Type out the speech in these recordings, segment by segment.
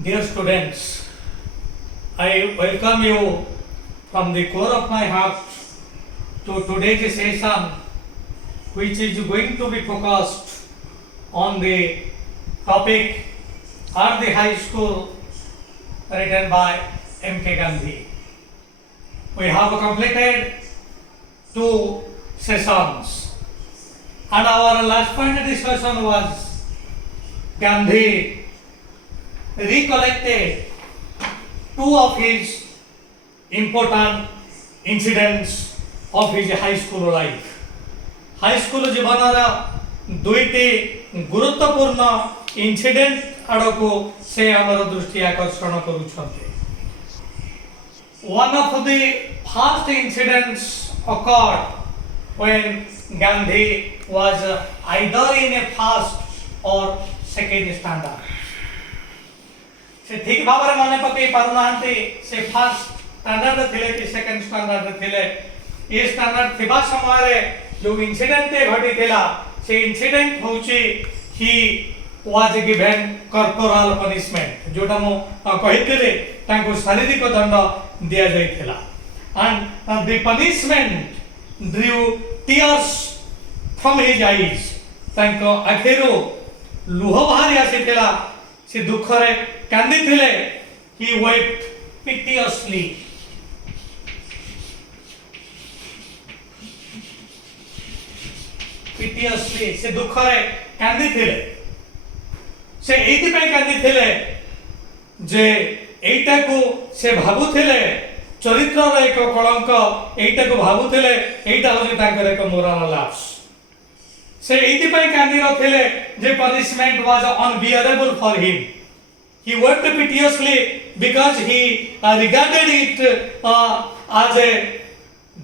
Dear students, I welcome you from the core of my heart to today's session, which is going to be focused on the topic at the high school written by M.K. Gandhi. We have completed 2 sessions, and our last point of discussion was Gandhi recollected 2 of his important incidents of his high school life. High school जीवनर 2टी गुरुत्वपूर्ण incident आड़ को से आमर दृष्टि आकर्षण करुछन्ते. One of the first incidents occurred when Gandhi was either in a first or second standard. से ठीक भाव में मन पकई पारुनांती से फर्स्ट स्टैंडर्ड थिले कि सेकंड स्टैंडर्ड थिले. ये स्टैंडर्ड थिबा समय रे जो इंसिडेंट घटी थिला से इंसिडेंट होची he was given corporal punishment जोटा मो कहितले तांको शारीरिक दंड दिया जाइथिला. And the punishment drew tears from his eyes. तांको आखिरो लुह बाहरी आसीथिला. से दुख रे कांदी थिले. ही वेप्ट पिटियसली. पिटियसली से दुख रे कांदी थिले. से एति पे कांदी थिले जे एटा को से भाबुथिले चरित्र रे एक कलंक. एटा को भाबुथिले एटा होजे तांकर एक मोरल लॉस. से एति पे कांदी रथिले जे punishment was unbearable for him. He wept piteously because he regarded it as a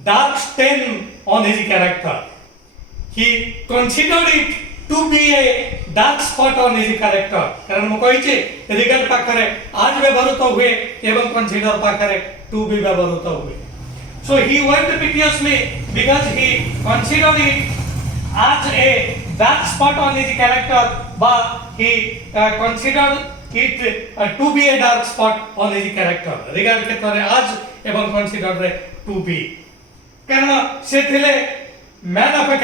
dark stain on his character. He considered it to be a dark spot on his character. कारण मैं कही चे regard पाखरे आज व्यवहृत हुए एवं consider पाखरे to be व्यवहृत हुए. So he wept piteously because he considered it as a dark spot on his character, but he considered it to be a dark spot on his character. regard क्षेत्र रे आज एवं consider रे to be. कारण से थिले man of a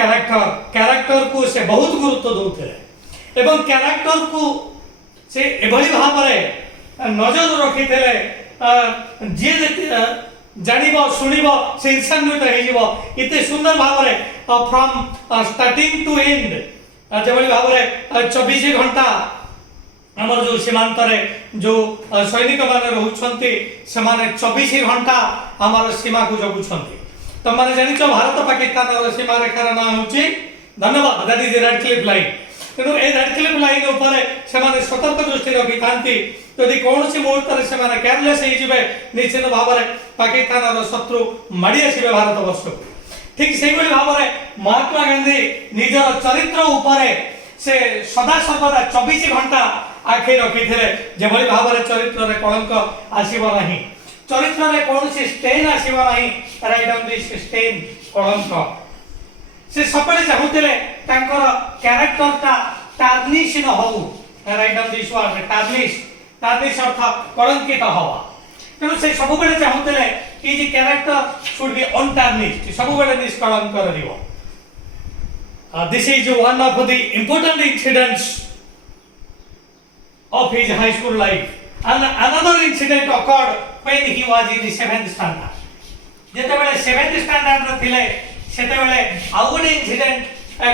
character को से बहुत गुरुत्व दउथिले एवं कैरेक्टर को से एभली भाव रे नजर रखिथिले. जे जानिबो सुनिबो से ईर्षान्वित हो जिवो इते सुंदर भाव रे फ्रॉम स्टार्टिंग टू एंड. जेभली भाव रे 24 घंटा हमर जो सीमांत रे जो सैनिक माने रहउछन्ती से माने 24 घंटा हमर सीमा को जगुछन्ती. तो माने जानि छ भारत पाकिस्तान रो सीमा रेखार नाम होची धन्यवाद that is Radcliffe Line. तेनु ए रेड क्लिफ लाइन ऊपर से माने सतर्क दृष्टि रखि थांती. यदि कोनोसी मुहूर्त रे से माने केयरलेस हे जिवे निश्चित भाव रे पाकिस्तान रो शत्रु माडी आसीबे भारत वर्ष को. ठीक सेही भली भाव रे महात्मा गांधी निजर चरित्र ऊपर से सदा सर्वदा 24 घंटा आखि रखिथिले. जेभली भाव रे चरित्र रे कलंक आसीबो नाही. चरित्र रे कोनोसी स्टेन आसीबो नाही. राइट ऑन दिस स्टेन कलंक से सबले चाहुथिले तांकर कैरेक्टर ता टार्निश न हो. Write on this word tarnish. Tarnish अर्थ कलंकित हवा. तेणु से सबले चाहुथिले कि जे कैरेक्टर शुड बी अनटार्निश्ड. सबले निष्कलंक रहिबो. This is one of the important incidents of his high school life. And another incident occurred when he was in the 7th standard. जेते बेले 7th standard रे थिले सेते बेले आउ गोटे इंसिडेंट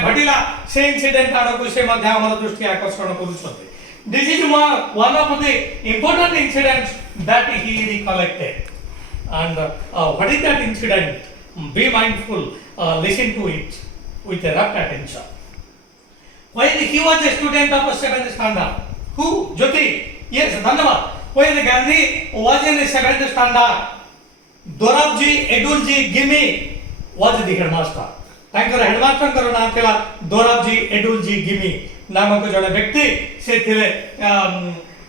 घटिला. से इंसिडेंट आड़ को से मध्य हमर दृष्टि आकर्षण करूछथि. This is one of the important incidents that he recollected. And what is that incident? Be mindful, listen to it with a rapt attention. When he was a student of 7th standard, who? Jyoti. Yes, धन्यवाद. When Gandhi was in the 7th standard, Dorabji Edulji Gimi was the headmaster. तांकर headmaster करो नाम थिला Dorabji Edulji gimme नामक जड़े व्यक्ति से थिले.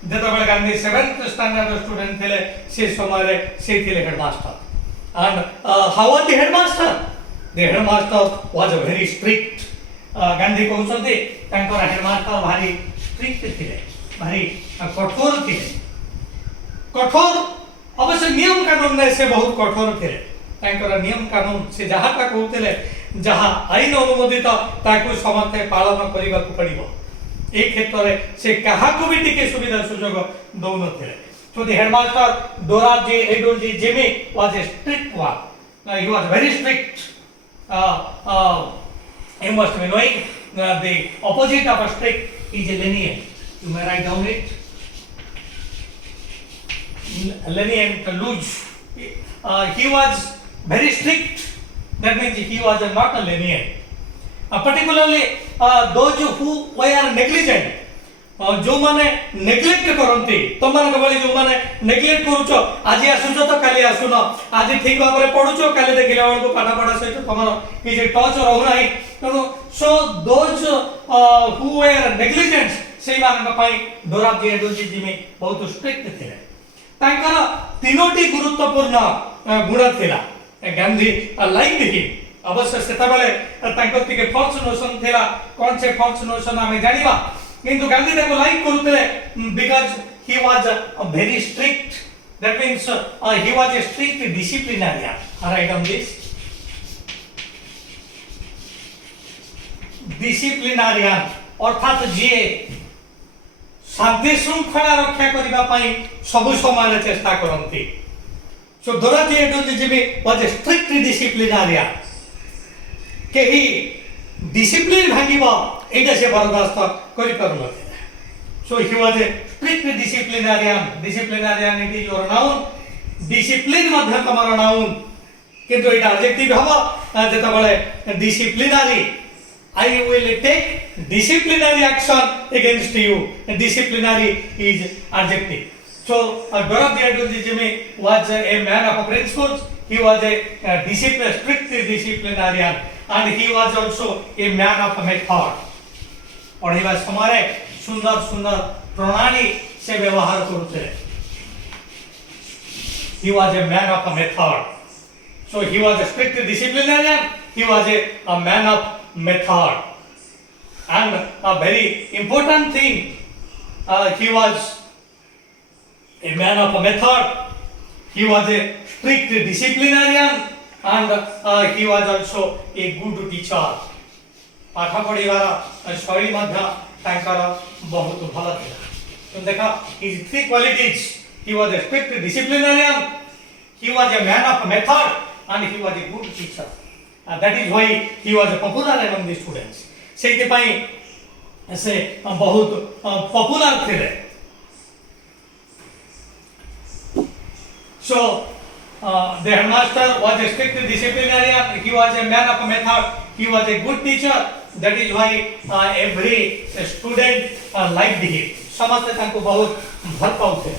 जेतबेले गांधी 7th standard स्टूडेंट थिले से समय रे से थिले headmaster. And how was the headmaster? The headmaster was very strict. Gandhi कहउछन्ते तांकर हेडमास्टर भारी स्ट्रिक्ट थिले, भारी कठोर थिले. कठोर अवश्य नियम कानून ने से बहुत कठोर थे तांकर नियम कानून से जहाँ का कहते जहाँ आईन अनुमोदित ताकू समस्ते पालन करने को पड़ो ए क्षेत्र में से क्या भी टिके सुविधा सुजोग दौन थे So the headmaster Dorabji Edulji Jimmy was a strict one. He was very strict. You must be knowing the opposite of a strict is a lenient. You may write down it. Lenient, loose. He was very strict. That means he was not a lenient. Particularly those who were negligent. जो माने neglect करंती तमन गबली जो माने neglect करूचो आज आसुचो तो काली आसुनो आज ठीक भाबरे पढुचो काली देखिला बेलको पाठा पढा सहित तमन कि जे टच रहू नाही तनो so those who were negligent से मान पई डोराबजी एडुजी जिमी बहुत स्ट्रिक्ट थिले तांकर तीनोटी गुरुत्वपूर्ण गुण थिला गांधी लाइक हिम अवश्य सेता बेले तांकर तिके फॉल्स नोशन थिला कोन से फॉल्स नोशन हमें जानिबा किंतु गांधी ताको लाइक करूतले because he was very strict. That means he was a strict disciplinarian. Write down this. Disciplinarian अर्थात जे शांति श्रृंखला रक्षा करिबा पई सबु समान चेष्टा करंती. So Dorothy Edulji was a strict disciplinarian. केही डिसिप्लिन भांगिबा एटा से बर्दाश्त करि परलो. So he was a strict disciplinarian. Disciplinarian it is your noun. Discipline मध्य तमर noun. किंतु एटा adjective हबो जेता बळे disciplinary. I will take disciplinary action against you. Disciplinary is adjective. So Dorothy Edulji was a man of principles. He was a strict disciplinarian. And he was also a man of method. पढ़िबा समय सुंदर सुंदर प्रणाली से व्यवहार करते. He was a man of method. So he was a strict disciplinarian. He was a man of method. And a very important thing, he was a man of method. He was a strict disciplinarian. And he was also a good teacher. पाठ पढ़िबार शैली मध्य तांकर बहुत भल थिला. तुम देखा his three qualities. He was a strict disciplinarian, he was a man of method, and he was a good teacher. That is why he was popular among the students. सेति पई से बहुत पॉपुलर थिले. So the headmaster was a strict disciplinarian. He was a man of method. He was a good teacher. That is why every student liked him. समस्त तांको बहुत भल पाउथे.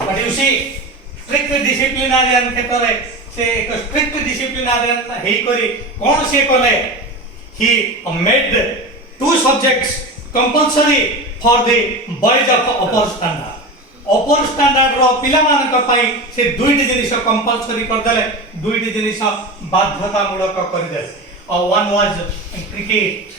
But you see, strict disciplinarian क्षेत्र से एक strict disciplinarian हेई करी कौन से कले? He made two subjects compulsory for the boys of upper standard. Upper standard रो पिला मान का पाई से दुईटी जिनिस कंपल्सरी कर देले, दुईटी जिनिस बाध्यतामूलक कर देले. One was cricket.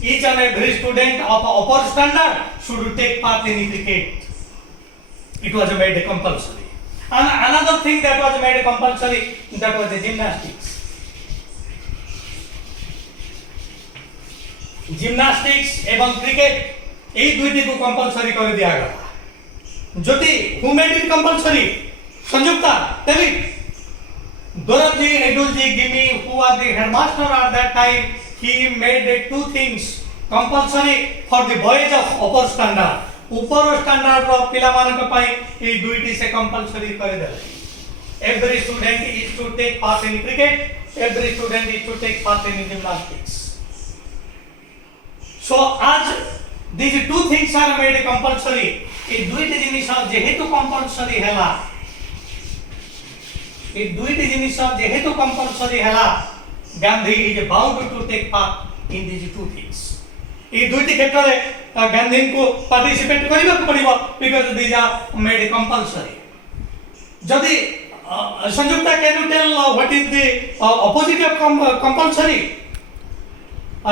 Each and every student of upper standard should take part in cricket. It was made compulsory. And another thing that was made compulsory, that was the gymnastics. Gymnastics एवं cricket এই দুইটি को compulsory कर दिया गया. Jyoti who made it compulsory? Sanyukta, tell it. Dorothy Edulji Gimi, who was the headmaster at that time, he made two things compulsory for the boys of upper standard. ऊपर standard रो पिला मान के पई ए दुईटी से कंपलसरी कर देले. Every student is to take part in cricket. Every student is to take part in gymnastics. So as these two things are made compulsory, ए दुईटी जिनिस जेहेतु कंपलसरी हैला, ए दुईटी जिनिस जेहेतु कंपलसरी हैला, Gandhi is bound to take part in these two things. ए दुईटी क्षेत्र रे गांधी को participate करिबा पड़िबो because these are made compulsory. जदि संयुक्ता, can you tell what is the opposite of compulsory?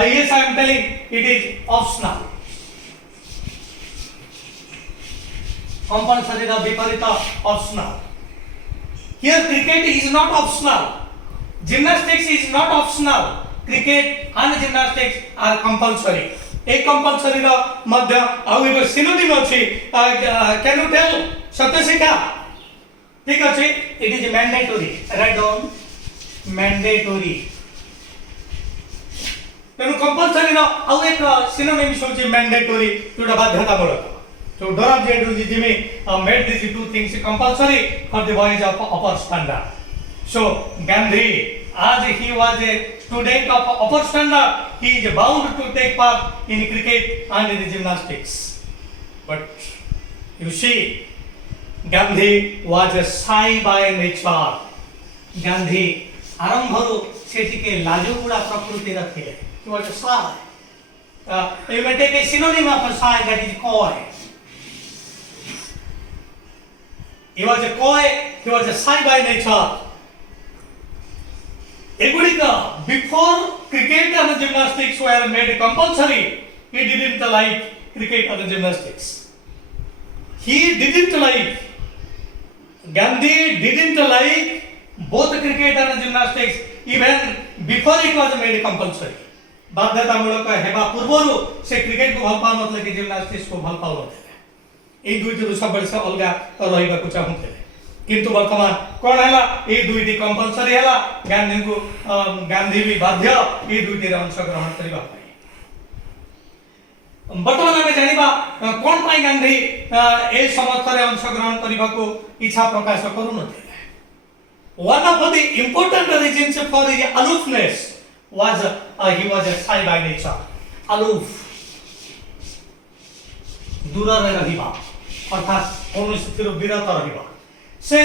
yes, I am telling it is optional. Compulsory the viparita optional. Here cricket is not optional. Gymnastics is not optional. Cricket and gymnastics are compulsory. A compulsory ର ମଧ୍ୟ ଆଉ ଏକ synonym ଅଛି. Can you tell Satyashika? ठीक ଅଛି. It is mandatory. Write down mandatory. ତେଣୁ compulsory ର ଆଉ ଏକ synonym ହେଉଛି mandatory, ଯୋଉଟା ବାଧ୍ୟତାମୂଳକ. So Dorabji Jimmy made these two things compulsory for the boys of upper standard. So Gandhi, as he was a student of upper standard, he is bound to take part in cricket and in gymnastics. But you see, Gandhi was a shy by nature. Gandhi arambharu se tike lajuguda prakriti ra thile. He was a shy. You may take a synonym of a shy, that is coy. He was a coy, he was a shy by nature. Before cricket and gymnastics were made compulsory, he didn't like cricket and gymnastics. Gandhi didn't like both cricket and gymnastics even before it was made compulsory. बाध्यतामूलक हेबा पूर्वरु से cricket को भल पाउनथले कि gymnastics को भल पाउनथले. ए दुईटी सब से अलगा रहिबा को चाहुथले. किंतु वर्तमान कोन हैला ए दुईटी कंपलसरी हैला. गांधी भी बाध्य ए दुईटी रे अंश ग्रहण करिबा पई. वर्तमान हमें जानिबा कोन पई गांधी ए समर्थरे अंश ग्रहण करिबा को इच्छा प्रकाश करू नथिले. One of the important reasons for his aloofness was he was a shy by nature. Aloof, दूर रहिबा अर्थात कौनसी थिरो विरत रहिबा. से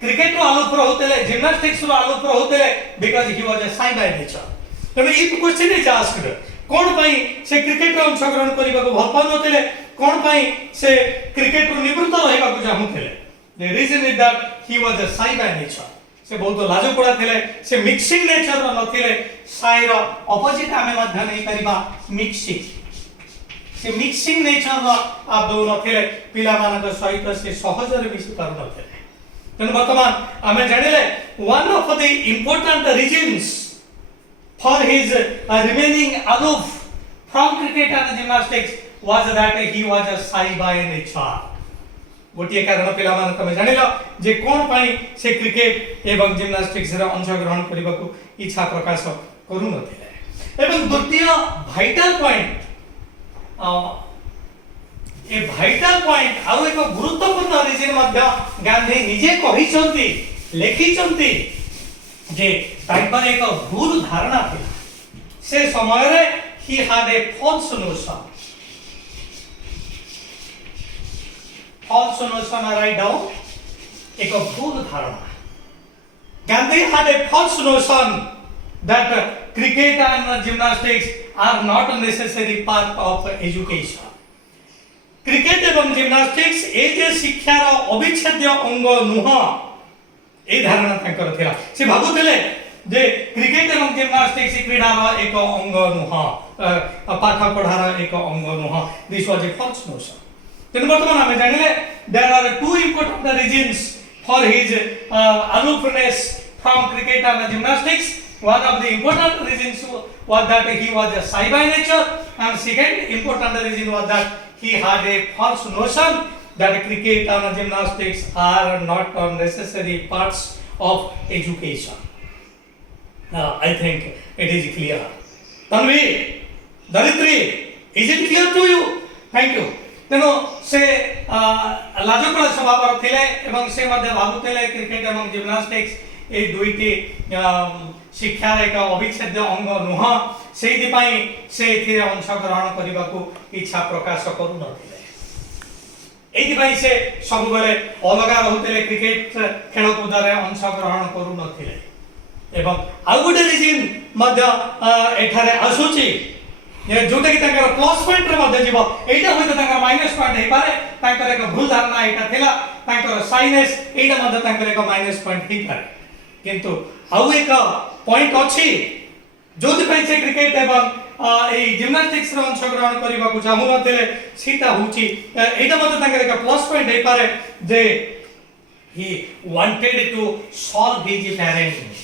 क्रिकेट रो आलूप रहउतले, जिम्नास्टिक्स रो आलूप रहउतले because he was a shy by nature. तबे ई क्वेश्चन इज आस्क्ड कोन पई से क्रिकेट रो अंशग्रहण करिबा को भल पाउनथले, कोन पई से क्रिकेट रो निवृत्त रहिबा को चाहुथले. The reason is that he was a shy by nature. से बहुत लाजकुड़ा थिले, से मिक्सिंग नेचर रो नथिले. साई रो ऑपोजिट आमे मध्य नै परिबा मिक्सिंग. से मिक्सिंग नेचर रो आप दो नथिले, पिला मानक सहित से सहज रे मिसि पार नथिले. तन वर्तमान आमे जानिले one of the important reasons for his remaining aloof from cricket and gymnastics was that he was a shy by nature. गोटे कारण पिला मान तमे जानिलो जे कोन पई से क्रिकेट एवं जिम्नास्टिक्स रे अंशग्रहण करिबा को इच्छा प्रकाश करू नथिले. एवं द्वितीय वाइटल पॉइंट ए वाइटल पॉइंट आ एक गुरुत्वपूर्ण रीजन मध्य गांधी निजे कहिसंती लेखिसंती जे तांकर एक भूल धारणा थिला. से समय रे he had a false notion. Also notion write down एक भूल धारणा. Gandhi had a false notion that cricket and gymnastics are not a necessary part of education. Cricket एवं gymnastics ए जे शिक्षार अविच्छेद्य अंग नुह ए धारणा तांकर थिला. से भाबुतले जे क्रिकेट एवं जिम्नास्टिक्स क्रीडार एक अंग नुह, पाठ पढ़ार एक अंग नुह. This was a false notion. Then वर्तमान हमें जानिले there are two important reasons for his aloofness from cricket and gymnastics. One of the important reasons was that he was a shy by nature, and second important reason was that he had a false notion that cricket and gymnastics are not necessary parts of education. Now I think it is clear. Tanvi, Daritri, is it clear to you? Thank you. तेनो से लाजकुड़ा स्वभाव थिले एवं से मध्य भाबुतेले cricket एवं gymnastics ए दुईटी शिक्षार एक अविच्छेद्य अंग नुह. सेहि पई से एथिरे अंशग्रहण करिबा को इच्छा प्रकाश करू नथिले. एथि पई से सब बेले अलगा रहउतेले, क्रिकेट खेलकूद रे अंशग्रहण करू नथिले. एवं आ गुटे रीजन मध्य एठारे आसुची जोटा कि तांकर प्लस पॉइंट रे मध्ये जीव. एटा होय त तांकर माइनस पॉइंट हे पारे. तांकर एक भूल धारणा एटा थिला. तांकर साइनेस एटा मध्ये तांकर एक माइनस पॉइंट हे पारे. किंतु आउ एक पॉइंट अछि जोथि पई से क्रिकेट एवं এই জিমনাস্টিक्स ର অংশগ্রহণ କରିବାକୁ ଚାହୁଁ ନଥିଲେ ସେଟା ହଉଛି ଏଇଟା ମଧ୍ୟ ତାଙ୍କର ଏକ ପ୍ଲସ୍ ପଏଣ୍ଟ ହେଇପାରେ ଯେ he wanted to solve his parents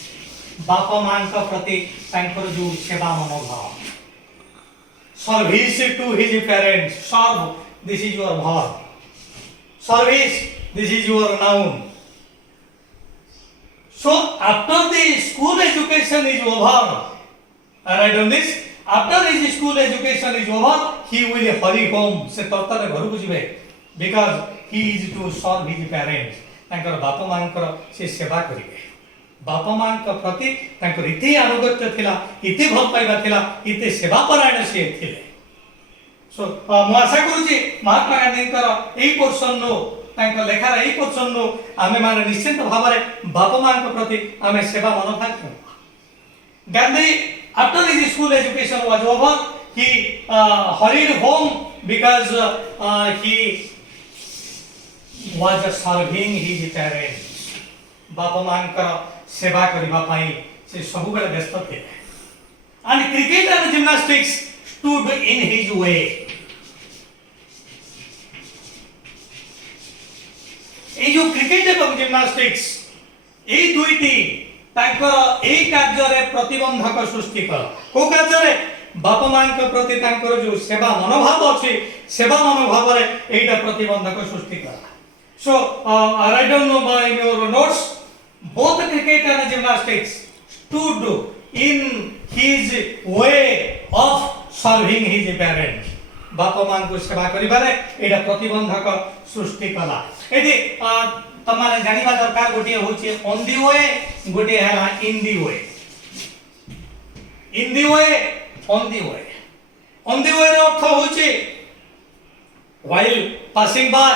ବାପା ମାଙ୍କ ପ୍ରତି ତାଙ୍କର ଯୋଉ ସେବା ମନୋଭାବ service to his parents serve this is your verb service this is your noun so after the school education is over right on this after his school education is over he will hurry home se tartare gharu ku jibe because he is to serve his parents ତାଙ୍କର ବାପା ମାଙ୍କର ସେ ସେବା କରିବେ ବାପା ମାଙ୍କ ପ୍ରତି ତାଙ୍କର ଏତେ ଆନୁଗତ୍ୟ ଥିଲା ଏତେ ଭଲ ପାଇବା ଥିଲା ଏତେ ସେବା ପରାୟଣ ସେ ଥିଲେ ସୋ ମୁଁ ଆଶା କରୁଛି ମହାତ୍ମା ଗାନ୍ଧୀଙ୍କର ଏଇ ପୋର୍ସନରୁ ତାଙ୍କ ଲେଖାର ଏଇ ପୋର୍ସନରୁ ଆମେମାନେ ନିଶ୍ଚିତ ଭାବରେ ବାପା ମାଙ୍କ ପ୍ରତି ଆମେ ସେବା ମନୋଭାବ କରିବା Gandhi after his school education was over he hurried home because he was serving his parents बापा मानकर सेवा करबा पई से सब बेले व्यस्त थे and cricket and gymnastics stood in his way ए जो क्रिकेट एवं जिम्नास्टिक्स ए दुईटी ताकर ए कार्य रे प्रतिबंधक सृष्टि कर को कार्य रे बापा मान के प्रति ताकर जो सेवा मनोभाव अछि सेवा मनोभाव रे एटा प्रतिबंधक सृष्टि कर so I don't know by your notes both cricket and gymnastics stood in his way of serving his parents बापा मान को सेवा करिबारे एटा प्रतिबंधक सृष्टि कला एठी तमारे जानिबा दरकार गोटे होची ऑन दी वे गोटे हला इन दी वे ऑन दी वे रो अर्थ होची while passing by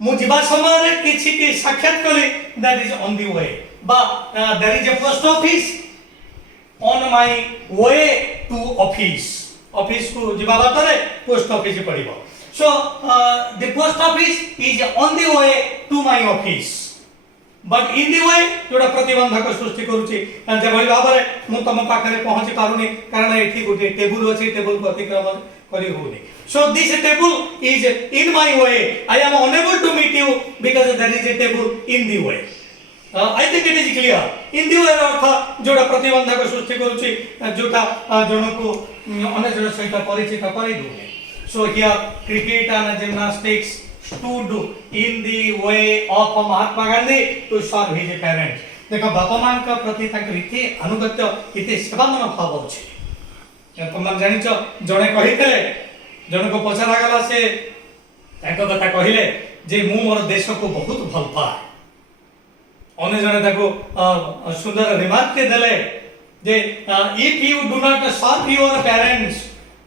मु जीवा समय रे किछि के साक्षात कले that is on the way बा there is a post office on my way to office को जीवा बाटरे पोस्ट ऑफिस पड़िबो so the post office is on the way to my office but in the way जोडा प्रतिबंधक सृष्टि करूची जे भली भाबरे मु तम पाखरे पहुंची पारुनी कारण एठी गोटे टेबुल अछि टेबुल को अतिक्रमण करी होनी so this table is in my way I am unable to meet you because there is a table in the way I think it is clear in the way अर्थ जोडा प्रतिबंधक सृष्टि करूची जोटा जणको अन्य जण सहित परिचित करै दोने so here cricket and gymnastics stood in the way of Mahatma Gandhi to serve his parents देखो बापा मान का प्रति ताकर इते अनुगत्य इते सेवा मनोभाव अछि तमन जानि छ जणे कहितले जण को पछरा गला से ताको कथा कहिले जे मु मोर देश को बहुत भल पाए अन्य जणे ताको सुंदर रिमार्क के देले जे if you do not serve your parents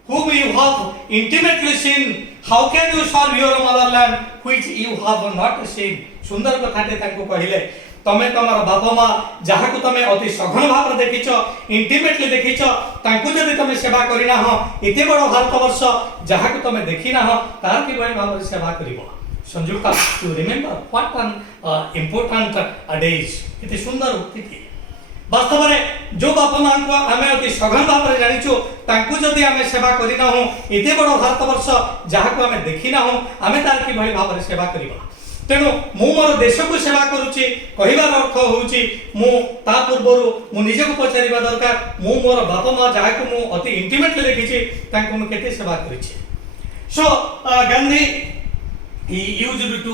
whom you have intimately seen how can you serve your motherland which you have not seen सुंदर कथाटे ताको कहिले तमे तमर बापा मां जहा को तमे अति सघन भाव देखिछो इंटिमेटली देखिछो तांको जदि तमे सेवा करिना हो एते बड़ भारत वर्ष जहा को तमे देखिना हो तार कि बड़ी भाव सेवा करिवो संयुक्ता to remember what an important days एते सुंदर उक्ति थी वास्तव में जो बापा मां को आमे अति सघन भाव रे जानिछु तांको जदि आमे सेवा करिना हो एते बड़ भारत वर्ष जहा को आमे देखिना हो आमे तार कि बड़ी भाव सेवा करिवो तेणु मु मोर देश को सेवा करूची कहिबार अर्थ होउची मु ता पूर्वरु मु निजे को पचारिबा दरकार मु मोर बापा मां जाहा को मु अति इंटिमेटली देखिची तांको मु केते सेवा करिची सो Gandhi he used to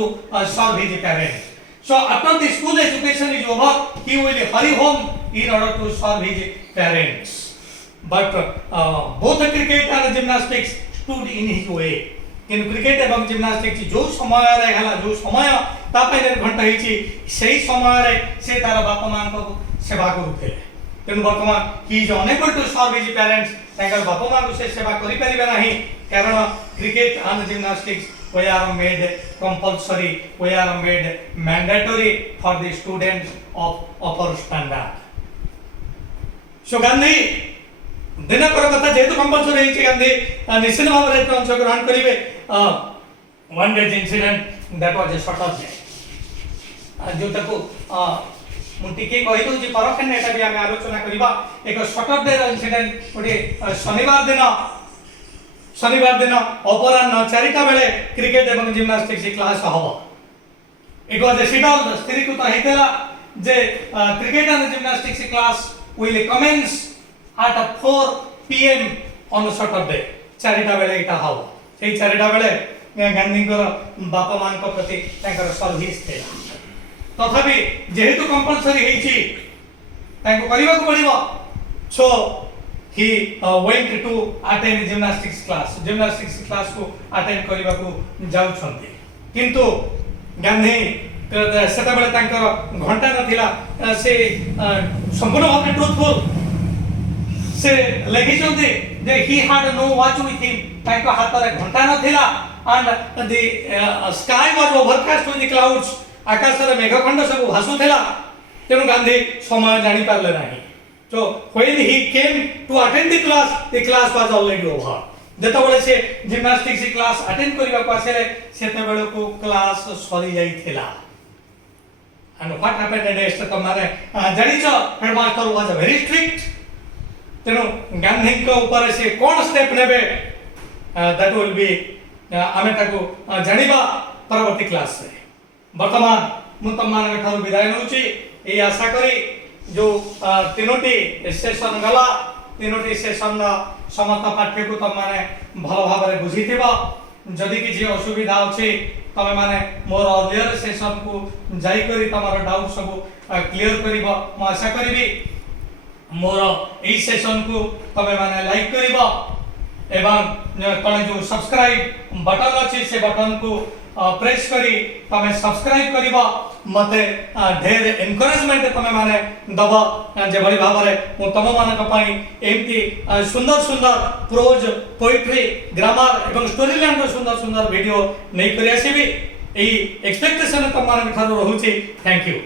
serve his parents so after the school education is over he will hurry home in order to serve his parents but both cricket and gymnastics stood in his way किन cricket एवं gymnastics जो समय रे हला जो समय ता पहिले घंटा हिची सेही समय रे से तार बापा मां को सेवा करूथे तेन वर्तमान he is enable to serve his parents ताकर बापा मां को से सेवा करि परिबे नाही कारण cricket and gymnastics they are made compulsory they are made mandatory for the students of upper standard so Gandhi दिनकर कथा जेतु कंपल्सरी है गांधी निश्चित भाव रे अंशग्रहण करिवे one day incident that was a short of day जो तको मु टिके कहि दउची परखन एटा भी हम आलोचना करिबा एक सैटरडे रो इंसिडेंट गोटे शनिवार दिन अपराह्न 4टा बेले क्रिकेट एवं जिम्नास्टिक्स क्लास हबो इट वाज ए शेड्यूल स्थिरीकृत हेतला जे cricket and gymnastics class will commence at 4 PM on Saturday 4टा बेले इटा हबो सेई 4टा बेले गांधी बापा मान प्रति सर्विस थे तथापि जेहेतु कंपलसरी हेची करने को पड़ो so he went to attend gymnastics class को अटेंड करने को जाउछन्ते किंतु गांधी सेटा बेले घंटा नथिला से संपूर्ण भाव ट्रूथफुल से लिखिछन्ते जे he had no watch with him तांको हाथ रे घंटा नथिला and the sky was overcast with the clouds आकाश रे मेघखंड सब भासुथिला तेनु गांधी समय जानि पारले नाही so when he came to attend the class was already over जेता बेले से जिम्नास्टिक्स क्लास अटेंड करबा को आसेले सेते बेले को क्लास सरी जाइथिला and what happened next तो माने जानिछ हेडमास्टर वाज very strict तेनु गांधी को ऊपर से कोन स्टेप नेबे that will be आमे ताको जानिबा परवर्ती क्लास रे वर्तमान मु तमान ठारू विदाय नउची ए आशा करी जो तीनोटी सेशन गला तीनोटी सेशन समस्त पाठ्य को तम माने भलो भाव रे बुझिथिबा जदि कि असुविधा अछि तमे माने मोर अर्लियर सेशन को जाई करी तमार डाउट सब क्लियर करिबा म आशा करबी मोर ए सेशन को तमे माने लाइक करिबा एवं तले जो सब्सक्राइब बटन अछि से बटन को प्रेस करी तमे सब्सक्राइब करिबा मते ढेर एनकरेजमेंट तमे माने दबा जे भली भाव रे मु तम मानक पई एमती सुंदर सुंदर प्रोज पोएट्री ग्रामर एवं स्टोरी लैंड रो सुंदर सुंदर वीडियो नै करि आसीबी एई एक्सपेक्टेशन तम मानक थारो रहउची थैंक यू।